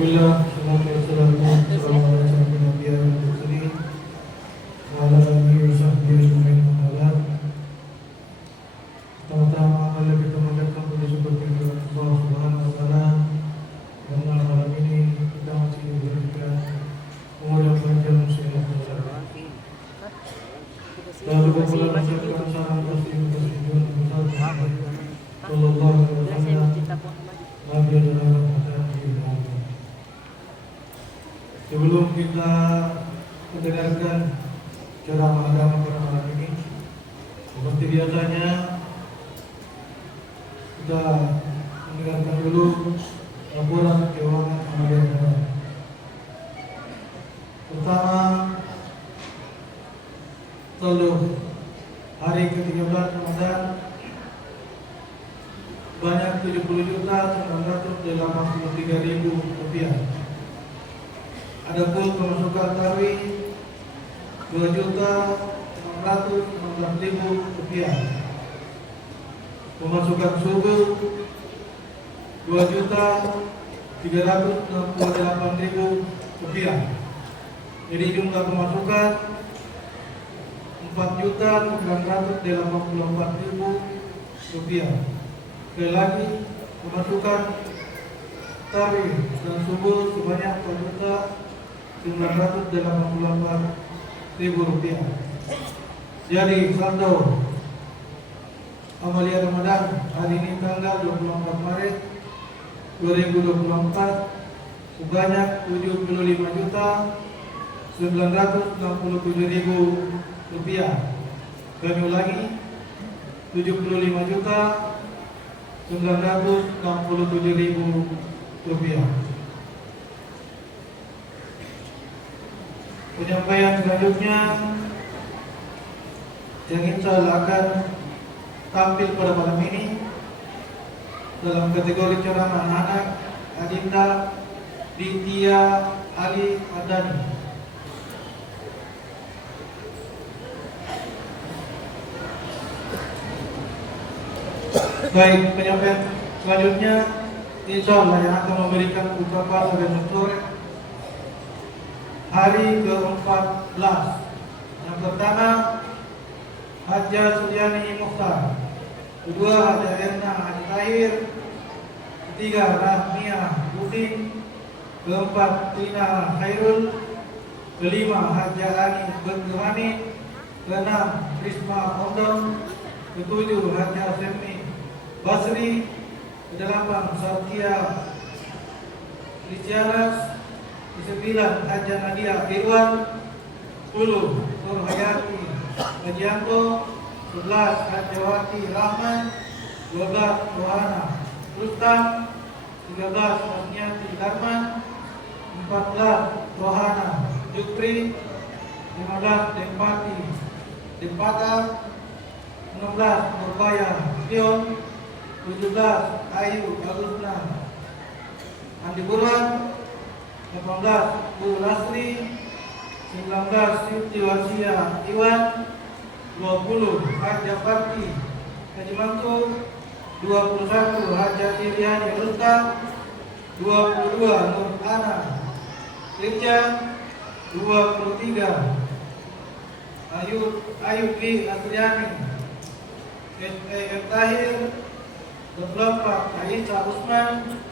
Alhamdulillah, salatu wassalamu ala asyrafil anbiya'i wal mursalin wa ala alihi wa sahbihi ajma'in wa ba'd. Pertama-tama marilah kita mengucapkan puji syukur kepada Allah Subhanahu wa taala karena malam ini kita masih diberikan umur yang panjang sehingga lalu pula mengucapkan salam kasih kepada Muhammad sallallahu alaihi wasallam, nabi dan rahmatan lil alamin. Sebelum kita mendengarkan ceramah agama pada malam ini, seperti biasanya kita mendengarkan dulu laporan keuangan Ahmadiyah Negara. Pertama, untuk hari ke-13 Ramadan banyak 70.983.000 rupiah. Adapun pemasukan tarawih 2.616.000 rupiah. Pemasukan subuh 2.368.000 rupiah. Jadi jumlah pemasukan 4.984.000 rupiah. Sekali lagi, pemasukan tarawih dan subuh sebanyak 4.984.000 rupiah. Jadi saldo Amaliyah Ramadan hari ini tanggal 24 Maret 2024 sebanyak 75.967.000 rupiah. Kami ulangi, 75.967.000 rupiah. Penyampaian selanjutnya yang insya Allah akan tampil pada malam ini dalam kategori ceramah anak Adinda Ditya Ali Adani. Baik, penyampaian selanjutnya insya Allah yang akan memberikan ucapan sebagai mentor hari ke-14. Yang pertama, Haja Suryani Mukhtar. Kedua, Haja Erna Haji Tahir. Ketiga, Rahmia Budin. Keempat, Tina Khairul. Kelima, Haja Ani Bergerani. Keenam, Risma Ondong. Ketujuh, Haja Semi Basri. Kedelapan, Sartia Liciaras. Kesembilan, Haja Nadia Irwan. 10, Nur Hayati Hajianto. 11, Hajawati Rahman. 12, Rohana Rustam. 13, Asniati Darman. 14, Rohana Jukri. 15, Dempati Dempata. 16, Nurbaya Pion. 17, Ayu Agusna Andi Burhan. 18, Bu Lasri. 19, Siti Wasia Iwan. 20, Haja Parti Haji Mantu. 21, Haja Iriani Rustam. 22, Nur Ana Irjan. 23, Ayubi Asriani S.A.M. Tahir. 24, Aisyah Usman.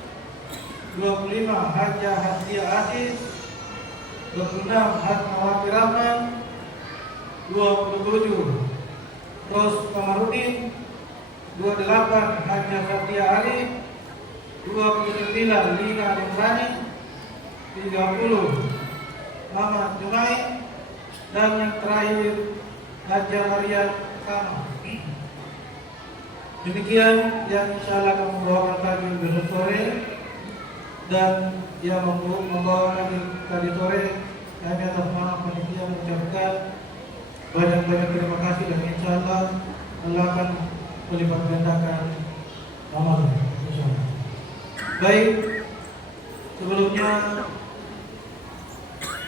25, Haja Hasya Aziz. 26, Hasnawati Rahman. 27, Ros Kamarudin. 28, Haja Satya Ali. 29, Lina Rimsani. 30, Muhammad Jumai. Dan yang terakhir, Haja Maria Kama. Demikian yang insya Allah akan membawakan kami besok sore, dan yang membawakan tadi sore. Kami atas nama panitia mengucapkan banyak-banyak terima kasih, dan insya Allah Allah akan melipat gandakan amal. Baik, sebelumnya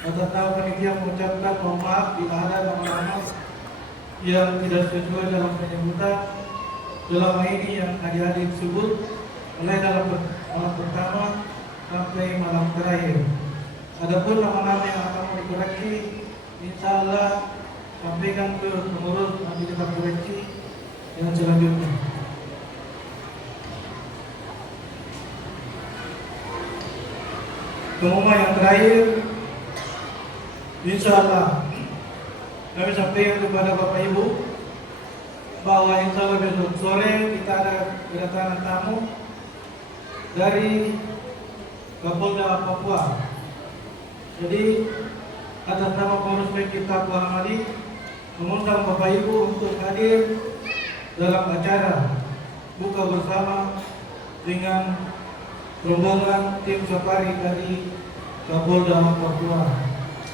atas nama panitia mengucapkan mohon maaf bila ada nama-nama yang tidak sesuai dalam penyebutan dalam ini yang adik-adik sebut. Mulai dalam malam pertama sampai malam terakhir. Adapun nama-nama yang akan mau dikoreksi, insya Allah sampaikan ke pengurus, nanti kita koreksi yang selanjutnya. Pengumuman yang terakhir, insya Allah kami sampaikan kepada Bapak Ibu bahwa insya Allah besok sore kita ada kedatangan tamu dari Kapolda Papua. Jadi atas nama pengurus kita Muhammadi mengundang Bapak Ibu untuk hadir dalam acara buka bersama dengan rombongan tim safari dari Kapolda Papua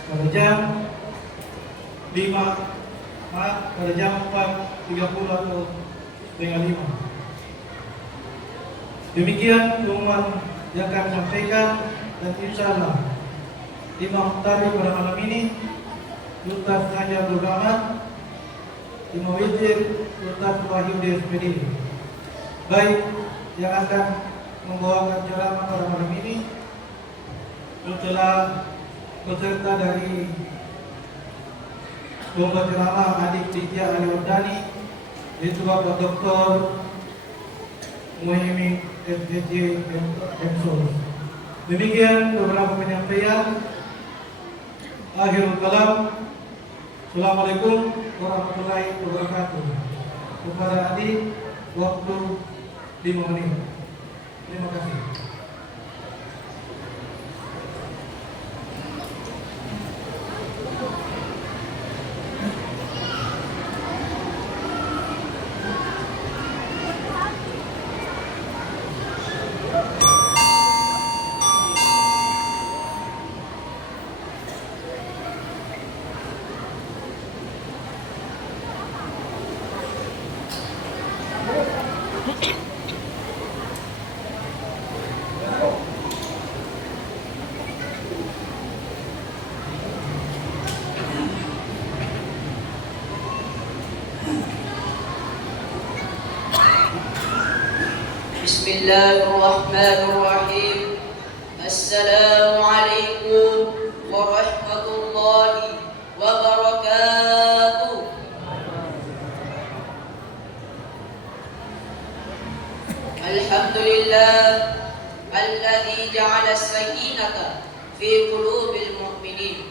pada jam 4.30 atau setengah 5. Demikian pengumuman yang kami sampaikan, dan insya Allah Imam Tari pada malam ini Ustaz Haji Abdul Rahman, Imam Witir Ustaz Wahyu SPD. Baik, yang akan membawakan ceramah pada malam ini adalah peserta dari lomba ceramah adik Ditya Ali Wardani, yaitu Bapak Dr. Muhyiddin FJ Emsol. Demikian beberapa penyampaian. Akhirul kalam. Assalamualaikum warahmatullahi wabarakatuh. Kepada adik, waktu 5 menit. Terima kasih. Bismillahirrahmanirrahim. Assalamualaikum warahmatullahi wabarakatuh. Alhamdulillah alladzi ja'ala as-sakinata fi qulubil mu'minin.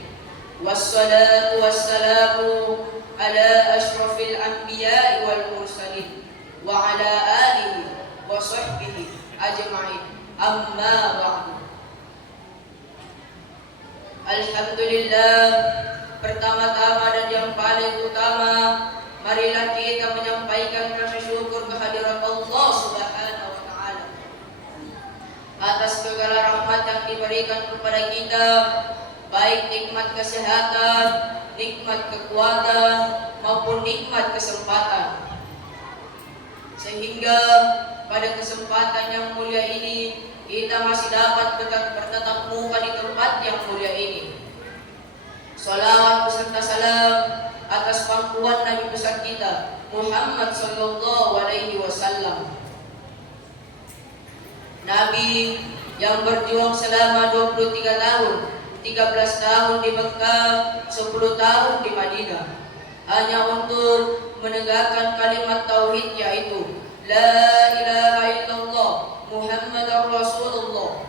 Wassalatu wassalamu ala asyrafil anbiya'i wal mursalin wa ala alihi wa sahbihi ajma'in. Amma ba'du. Alhamdulillah, pertama-tama dan yang paling utama, marilah kita menyampaikan rasa syukur kehadirat Allah Subhanahu wa taala atas segala rahmat yang diberikan kepada kita, baik nikmat kesehatan, nikmat kekuatan maupun nikmat kesempatan. Sehingga pada kesempatan yang mulia ini kita masih dapat bertatap muka di tempat yang mulia ini. Salawat beserta salam atas pangkuan Nabi besar kita Muhammad sallallahu alaihi wasallam. Nabi yang berjuang selama 23 tahun, 13 tahun di Mekah, 10 tahun di Madinah, hanya untuk menegakkan kalimat tauhid, yaitu La ilaha illallah Muhammadar Rasulullah.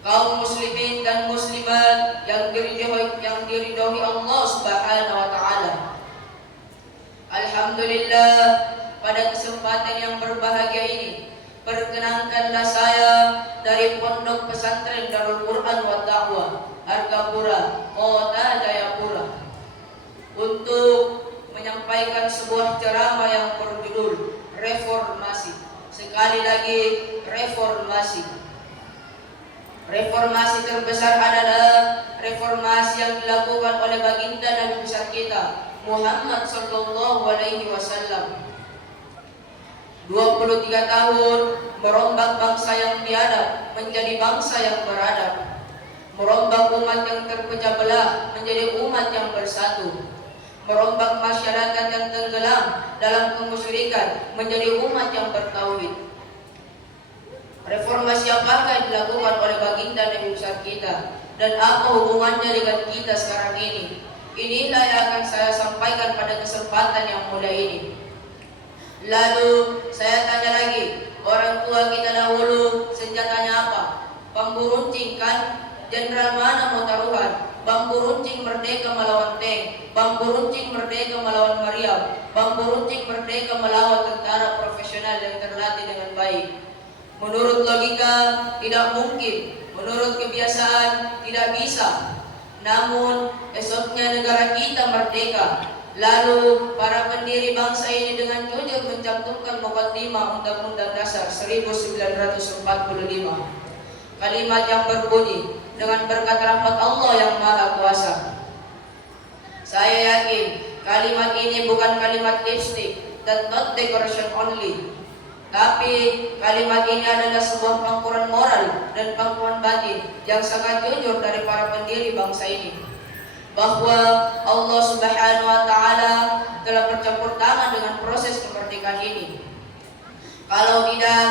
Kaum muslimin dan muslimat yang diridhoi Allah Subhanahu wa taala. Alhamdulillah, pada kesempatan yang berbahagia ini, perkenankanlah saya dari Pondok Pesantren Darul Quran wa Da'wah Argapura, Kota Jayapura, untuk menyampaikan sebuah ceramah yang berjudul Reformasi. Sekali lagi, reformasi. Reformasi terbesar adalah reformasi yang dilakukan oleh baginda Nabi besar kita Muhammad sallallahu alaihi wasallam. 23 tahun merombak bangsa yang biadab menjadi bangsa yang beradab, merombak umat yang terpecah belah menjadi umat yang bersatu, merombak masyarakat yang tenggelam dalam kemusyrikan menjadi umat yang bertauhid. Reformasi apakah yang dilakukan oleh baginda Nabi besar kita? Dan apa hubungannya dengan kita sekarang ini? Inilah yang akan saya sampaikan pada kesempatan yang mulia ini. Lalu saya tanya lagi, orang tua kita dahulu senjatanya apa? Bambu runcing kan? Jenderal mana mau taruhan? Bambu runcing merdeka melawan tank, bambu runcing merdeka melawan meriam, bambu runcing merdeka melawan tentara profesional yang terlatih dengan baik. Menurut logika tidak mungkin, menurut kebiasaan tidak bisa. Namun esoknya negara kita merdeka. Lalu para pendiri bangsa ini dengan jujur mencantumkan mukaddimah Undang-Undang Dasar 1945. Kalimat yang berbunyi, dengan berkat rahmat Allah yang Maha Kuasa. Saya yakin kalimat ini bukan kalimat lipstick dan not decoration only. Tapi kalimat ini adalah sebuah pangkuran moral dan pangkuran batin yang sangat jujur dari para pendiri bangsa ini, bahwa Allah Subhanahu wa Ta'ala telah bercampur tangan dengan proses kemerdekaan ini. Kalau tidak,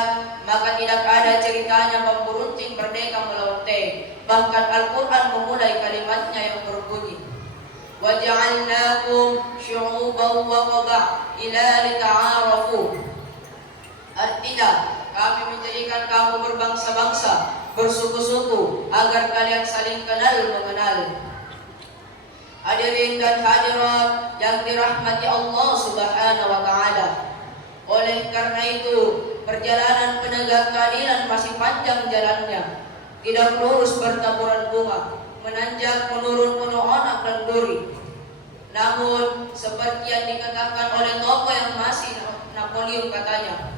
maka tidak ada ceritanya bambu runcing merdeka melawan tank. Bahkan Al-Quran memulai kalimatnya yang berbunyi, وَجَعَلْنَاكُمْ شُعُوبًا وَقَبَائِلَ لِتَعَارَفُوا. Artinya, kami menjadikan kamu berbangsa-bangsa, bersuku-suku, agar kalian saling kenal mengenal. Hadirin dan hadirat yang dirahmati Allah Subhanahu wa Ta'ala. Oleh karena itu, perjalanan penegak keadilan masih panjang jalannya. Tidak lurus bertaburan bunga, menanjak menurun penuh onak dan duri. Namun, seperti yang dikatakan oleh tokoh yang masih Napoleon katanya,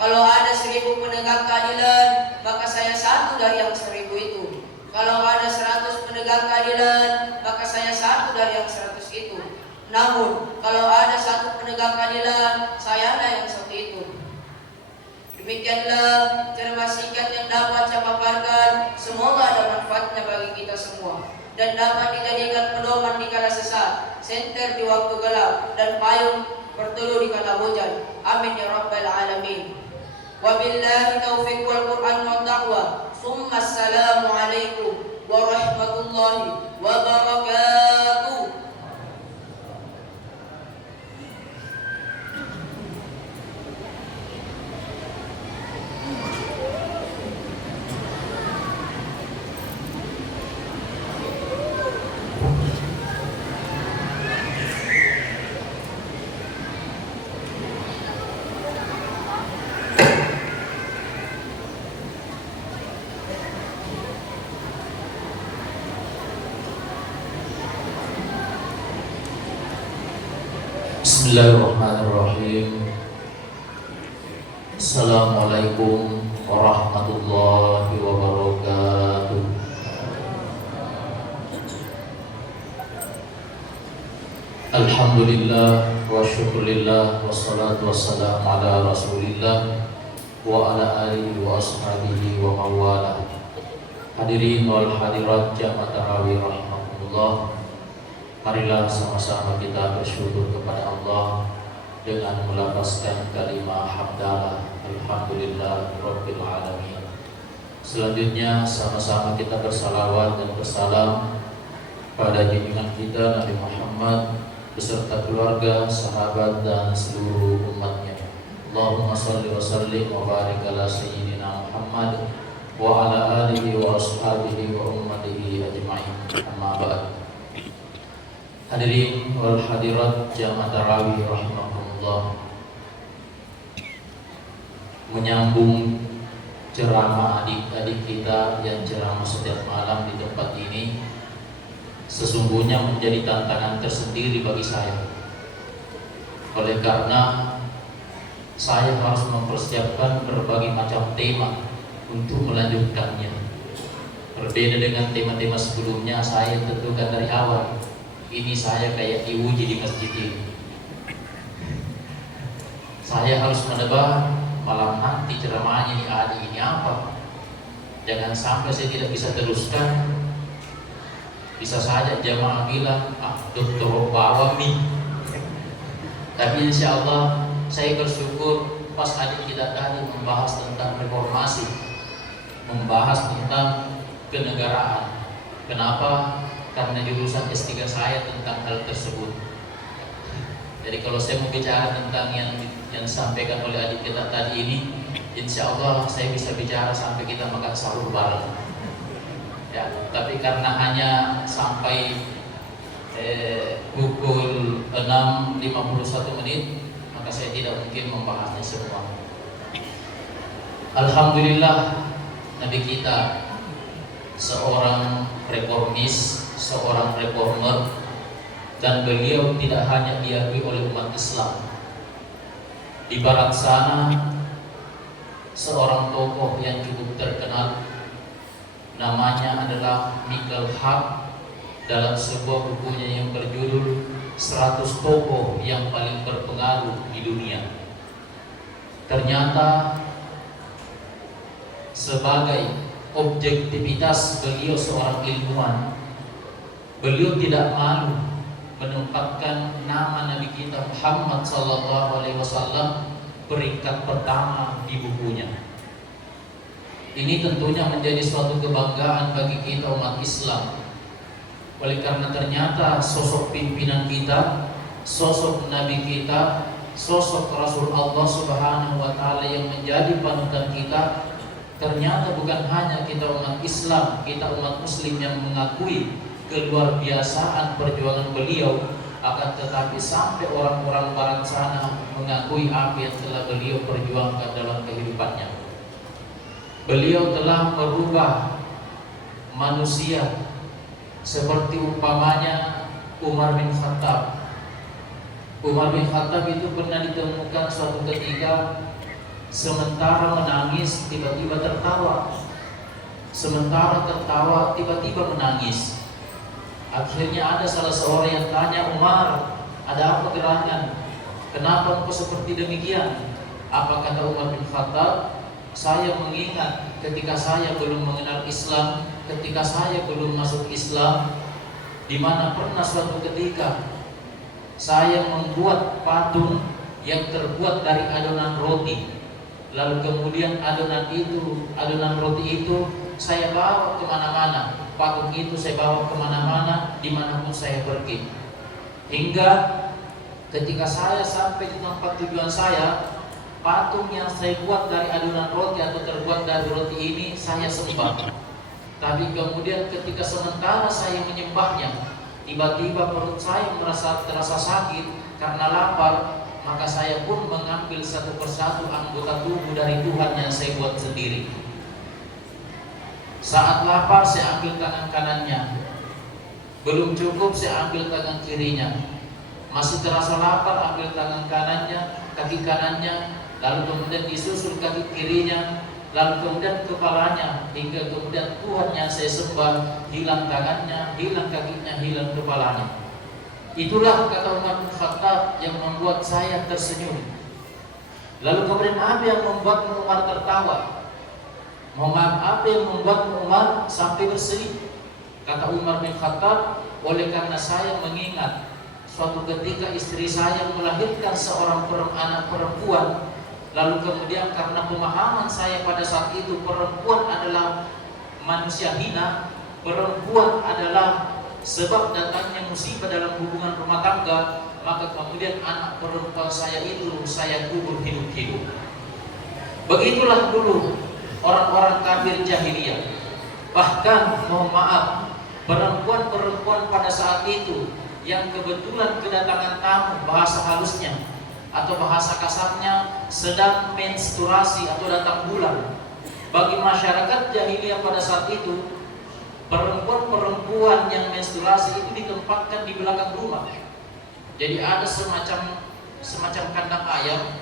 kalau ada 1000 penegak keadilan, maka saya satu dari yang 1000 itu. Kalau ada 100 penegak keadilan, maka saya satu dari yang 100 itu. Namun, kalau ada 1 penegak keadilan, sayalah yang 1 itu. Demikianlah cermat singkat yang dapat saya paparkan. Semoga ada manfaatnya bagi kita semua dan dapat dijadikan pedoman di kala sesat, senter di waktu gelap, dan payung berteduh di kala hujan. Amin ya rabbal alamin. Wabillahi taufiq wal Qur'an wa taqwa. Summa assalamu alaikum warahmatullahi wabarakatuh. Bismillahirrahmanirrahim. Assalamualaikum warahmatullahi wabarakatuh. Alhamdulillah wa syukurillah wassalatu wassalamu ala rasulillah wa ala alihi wa ashabihi wa mawalah. Hadirin wal hadirat jamaah tarawih rahimakumullah. Marilah sama-sama kita bersyukur kepada Allah dengan melafazkan kalimat hamdalah alhamdulillah rabbil alamin. Selanjutnya sama-sama kita bersalawat dan bersalam pada junjungan kita Nabi Muhammad beserta keluarga, sahabat dan seluruh umatnya. Allahumma shalli wa sallim wa barik ala sayyidina Muhammad wa ala alihi wa ashabihi wa ummatihi ajma'in. Amma ba'd. Hadirin wal hadirat jamaah tarawih rahimakumullah. Menyambung ceramah adik-adik kita yang ceramah setiap malam di tempat ini sesungguhnya menjadi tantangan tersendiri bagi saya. Oleh karena saya harus mempersiapkan berbagai macam tema untuk melanjutkannya. Berbeda dengan tema-tema sebelumnya, saya tentukan dari awal. Ini saya kayak diuji di masjid ini. Saya harus menebak malam nanti ceramahnya di adik ini apa. Jangan sampai saya tidak bisa teruskan. Bisa saja jamaah bilang, dokter bawa nih. Tapi insya Allah saya bersyukur pas adik kita tadi membahas tentang reformasi, membahas tentang kenegaraan. Kenapa? Karena jurusan S3 saya tentang hal tersebut. Jadi kalau saya mau bicara tentang yang disampaikan oleh adik kita tadi ini, insya Allah saya bisa bicara sampai kita makan sahur bareng. Ya, tapi karena hanya sampai pukul 6.51 menit, maka saya tidak mungkin membahasnya semua. Alhamdulillah, Nabi kita seorang reformis, seorang reformer, dan beliau tidak hanya diakui oleh umat Islam. Di barat sana, seorang tokoh yang cukup terkenal, namanya adalah Michael Hart, dalam sebuah bukunya yang berjudul 100 tokoh yang paling berpengaruh di dunia. Ternyata sebagai objektivitas beliau seorang ilmuwan, beliau tidak malu menempatkan nama Nabi kita Muhammad SAW peringkat pertama di bukunya. Ini tentunya menjadi suatu kebanggaan bagi kita umat Islam. Oleh karena ternyata sosok pimpinan kita, sosok Nabi kita, sosok Rasul Allah Subhanahu wa Ta'ala yang menjadi panutan kita, ternyata bukan hanya kita umat Islam, kita umat Muslim yang mengakui keluar biasaan perjuangan beliau, akan tetapi sampai orang-orang barat sana mengakui apa yang telah beliau perjuangkan dalam kehidupannya. Beliau telah merubah manusia seperti umpamanya Umar bin Khattab. Umar bin Khattab itu pernah ditemukan suatu ketika sementara menangis tiba-tiba tertawa, sementara tertawa tiba-tiba menangis. Akhirnya ada salah seorang yang tanya, Umar, ada apa gerangan? Kenapa engkau seperti demikian? Apa kata Umar bin Khattab? Saya mengingat ketika saya belum mengenal Islam, ketika saya belum masuk Islam, di mana pernah suatu ketika saya membuat patung yang terbuat dari adonan roti. Lalu kemudian adonan roti itu saya bawa kemana-mana. Patung itu saya bawa kemana-mana, dimanapun saya pergi. Hingga ketika saya sampai di tempat tujuan saya, patung yang saya buat dari adonan roti atau terbuat dari roti ini saya sembah. Tapi kemudian ketika sementara saya menyembahnya, tiba-tiba perut saya terasa sakit karena lapar. Maka saya pun mengambil satu persatu anggota tubuh dari Tuhan yang saya buat sendiri. Saat lapar saya ambil tangan kanannya, belum cukup saya ambil tangan kirinya. Masih terasa lapar, ambil tangan kanannya, kaki kanannya, lalu kemudian disusul kaki kirinya, lalu kemudian kepalanya, hingga kemudian Tuhan yang saya sembah hilang tangannya, hilang kakinya, hilang kepalanya. Itulah kata Umar bin Khattab yang membuat saya tersenyum. Lalu kemudian apa yang membuat Umar tertawa? Apa yang membuat Umar sampai bersedih? Kata Umar bin Khattab, oleh karena saya mengingat suatu ketika istri saya melahirkan seorang anak perempuan. Lalu kemudian karena pemahaman saya pada saat itu perempuan adalah manusia hina, perempuan adalah sebab datangnya musibah dalam hubungan rumah tangga, maka kemudian anak perempuan saya itu saya kubur hidup-hidup. Begitulah dulu orang-orang kafir jahiliyah. Bahkan mohon maaf, perempuan-perempuan pada saat itu yang kebetulan kedatangan tamu, bahasa halusnya atau bahasa kasarnya sedang menstruasi atau datang bulan. Bagi masyarakat jahiliyah pada saat itu, perempuan-perempuan yang menstruasi itu ditempatkan di belakang rumah. Jadi ada semacam kandang ayam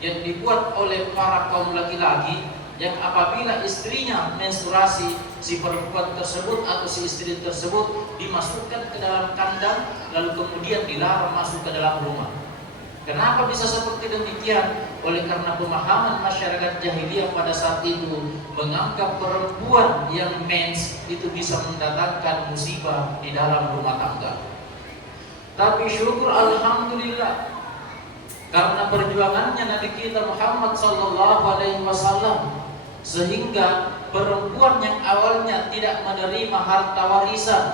yang dibuat oleh para kaum laki-laki, yang apabila istrinya menstruasi, si perempuan tersebut atau si istri tersebut dimasukkan ke dalam kandang, lalu kemudian dilarang masuk ke dalam rumah. Kenapa bisa seperti demikian? Oleh karena pemahaman masyarakat jahiliyah pada saat itu menganggap perempuan yang mens itu bisa mendatangkan musibah di dalam rumah tangga. Tapi syukur alhamdulillah, karena perjuangannya Nabi kita Muhammad sallallahu alaihi wasallam, sehingga perempuan yang awalnya tidak menerima harta warisan,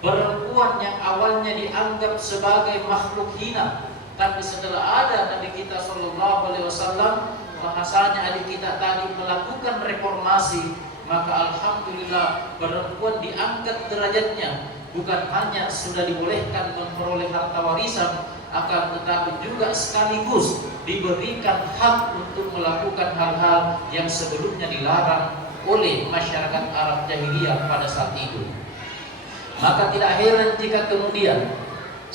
perempuan yang awalnya dianggap sebagai makhluk hina, tapi setelah ada Nabi kita sallallahu alaihi wasallam, bahasanya adik kita tadi melakukan reformasi, maka alhamdulillah perempuan diangkat derajatnya, bukan hanya sudah dibolehkan memperoleh harta warisan, akan tetapi juga sekaligus diberikan hak untuk melakukan hal-hal yang sebelumnya dilarang oleh masyarakat Arab jahiliyah pada saat itu. Maka tidak heran jika kemudian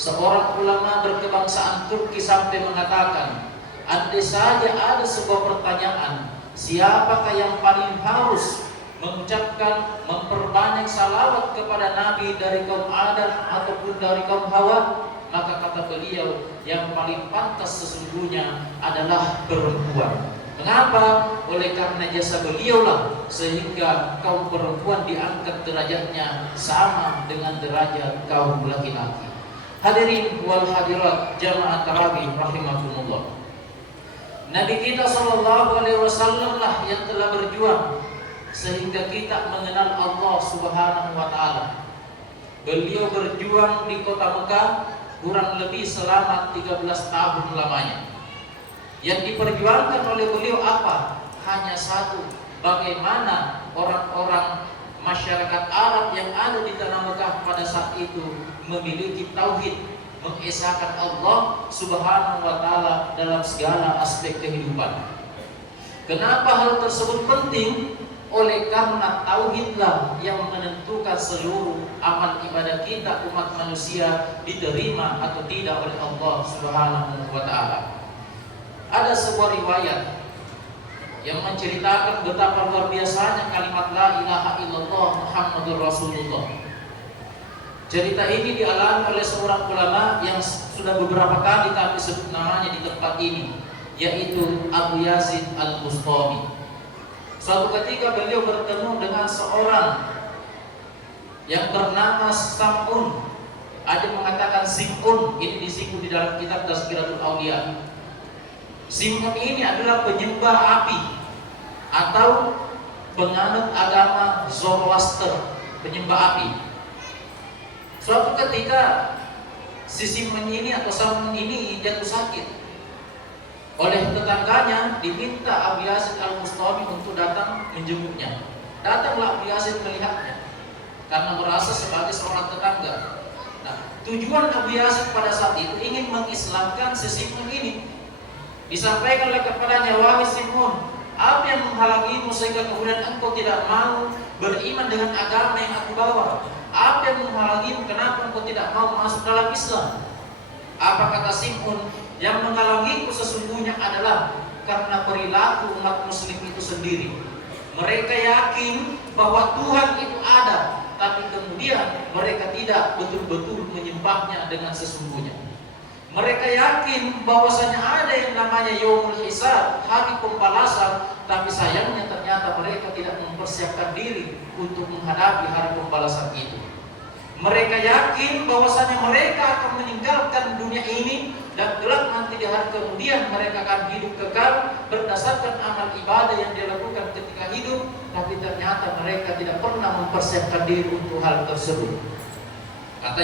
seorang ulama berkebangsaan Turki sampai mengatakan, andai saja ada sebuah pertanyaan, siapakah yang paling harus mengucapkan, memperbanyak salawat kepada Nabi dari kaum Adam ataupun dari kaum Hawa, maka kata beliau, yang paling pantas sesungguhnya adalah perempuan. Mengapa? Oleh karena jasa beliaulah sehingga kaum perempuan diangkat derajatnya sama dengan derajat kaum laki-laki. Hadirin wal hadirat jamaah tarawih rahimakumullah. Nabi kita sallallahu alaihi wasallam lah yang telah berjuang sehingga kita mengenal Allah Subhanahu wa taala. Beliau berjuang di kota Mekah kurang lebih selama 13 tahun lamanya. Yang diperjuangkan oleh beliau apa? Hanya satu, bagaimana orang-orang masyarakat Arab yang ada di tanah Mekah pada saat itu memiliki tauhid, mengesahkan Allah Subhanahu wa taala dalam segala aspek kehidupan. Kenapa hal tersebut penting? Oleh karena tauhidlah yang menentukan seluruh amal ibadah kita umat manusia diterima atau tidak oleh Allah Subhanahu wa taala. Ada sebuah riwayat yang menceritakan betapa luar biasanya kalimat la ilaha illallah Muhammadur Rasulullah. Cerita ini dialami oleh seorang ulama yang sudah beberapa kali kami sebut namanya di tempat ini, yaitu Abu Yazid Al-Bustami. Suatu ketika beliau bertemu dengan seorang yang bernama Sam'un. Ada yang mengatakan Sim'un, ini disinggung di dalam kitab Tazkiratul Auliya. Sim'un ini adalah penyembah api atau penganut agama Zoroaster, penyembah api. Suatu ketika si Sim'un ini atau Sam'un ini jatuh sakit. Oleh tetangganya diminta Abu Yazid Al-Bustami untuk datang menjenguknya. Datanglah Abu Yazid melihatnya karena merasa sebagai seorang tetangga. Nah, tujuan Abu Yazid pada saat itu ingin mengislamkan si Sim'un ini. Disampaikan oleh kepadanya, wahai Sim'un, apa yang menghalangimu sehingga kemudian engkau tidak mau beriman dengan agama yang aku bawa? Apa yang menghalangimu? Kenapa engkau tidak mau masuk dalam Islam? Apa kata Sim'un? Yang menghalangiku sesungguhnya adalah karena perilaku umat muslim itu sendiri. Mereka yakin bahwa Tuhan itu ada, tapi kemudian mereka tidak betul-betul menyembahnya dengan sesungguhnya. Mereka yakin bahwasanya ada yang namanya Yaumul Hisab, hari pembalasan, tapi sayangnya ternyata mereka tidak mempersiapkan diri untuk menghadapi hari pembalasan itu. Mereka yakin bahwasanya mereka akan meninggalkan dunia ini dan kelak nanti di hari kemudian mereka akan hidup kekal berdasarkan amal ibadah yang dilakukan ketika hidup, tapi ternyata mereka tidak pernah mempersiapkan diri untuk hal tersebut. Kata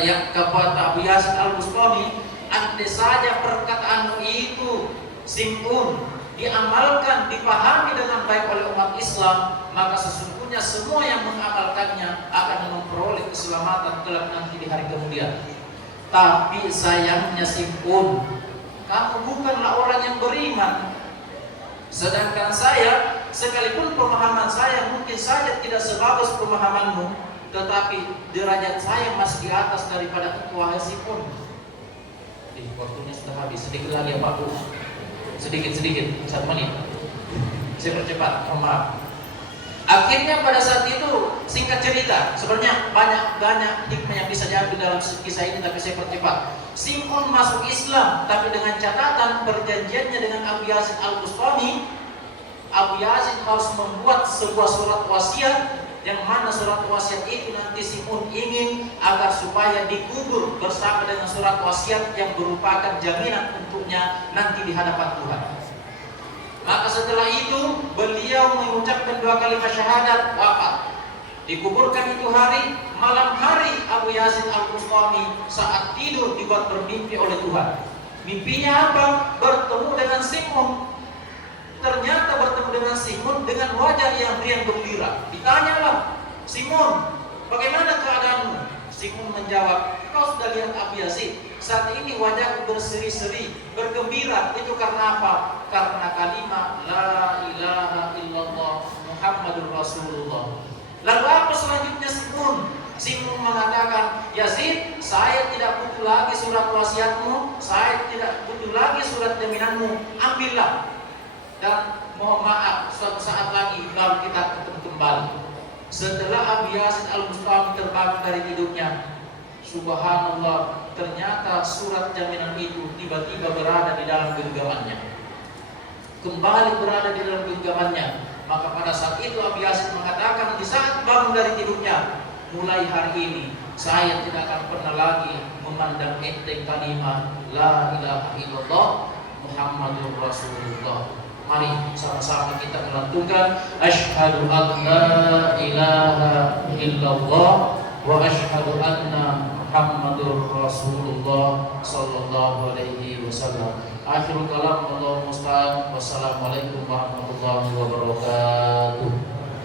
Abu Yazid Al-Bustami, andai saja perkataan itu Sim'un diamalkan, dipahami dengan baik oleh umat Islam, maka sesungguhnya semua yang mengamalkannya akan memperoleh keselamatan kelak nanti di hari kemudian. Tapi sayangnya Sim'un, kamu bukanlah orang yang beriman. Sedangkan saya, sekalipun pemahaman saya mungkin saja tidak sebagus pemahamanmu, tetapi derajat saya masih di atas daripada engkau, wahai Sim'un. Waktunya sudah habis, sedikit lagi ya Pak Bu. Sedikit, 1 menit. Saya percepat, maaf. Akhirnya pada saat itu, singkat cerita, sebenarnya banyak hikmah yang bisa diambil dalam kisah ini, tapi saya percepat. Sim'un masuk Islam, tapi dengan catatan perjanjiannya dengan Abu Yazid Al-Bustami. Abu Yazid harus membuat sebuah surat wasiat, yang mana surat wasiat itu nanti Sim'un ingin agar supaya dikubur bersama dengan surat wasiat yang merupakan jaminan untuk hidupnya nanti di hadapan Tuhan. Maka setelah itu beliau mengucapkan 2 kalimat syahadat, wafat. Dikuburkan itu hari, malam hari Abu Yazid Al-Bustami saat tidur dibuat bermimpi oleh Tuhan. Mimpinya apa? Bertemu dengan Simon. Ternyata bertemu dengan Simon dengan wajah yang riang gembira. Ditanyalah, Simon, bagaimana keadaanmu? Simon menjawab, kau sudah lihat Abu Yazid, saat ini wajahku berseri-seri, bergembira. Itu karena apa? Karena kalimat La ilaha illallah Muhammadur Rasulullah. Lalu apa selanjutnya Simon? Simon mengatakan, Yazid, saya tidak butuh lagi surat wasiatmu, saya tidak butuh lagi surat jaminanmu, ambillah. Dan mohon maaf, suatu saat lagi baru kita ketemu kembali. Setelah Abu Yazid Al-Bustami terbangun dari tidurnya, subhanallah, ternyata surat jaminan itu tiba-tiba berada di dalam genggamannya. Kembali berada di dalam genggamannya. Maka pada saat itu Abu Yazid mengatakan di saat bangun dari tidurnya, mulai hari ini saya tidak akan pernah lagi memandang enteng kalimat La ilaha illallah Muhammadur Rasulullah. Mari sama-sama kita melantunkan Asyhadu an la ilaha illallah wa asyhadu anna Muhammadur Rasulullah sallallahu alaihi wasallam. Akhirul kalam, Allahu musta'an. Wassalamualaikum warahmatullahi wabarakatuh.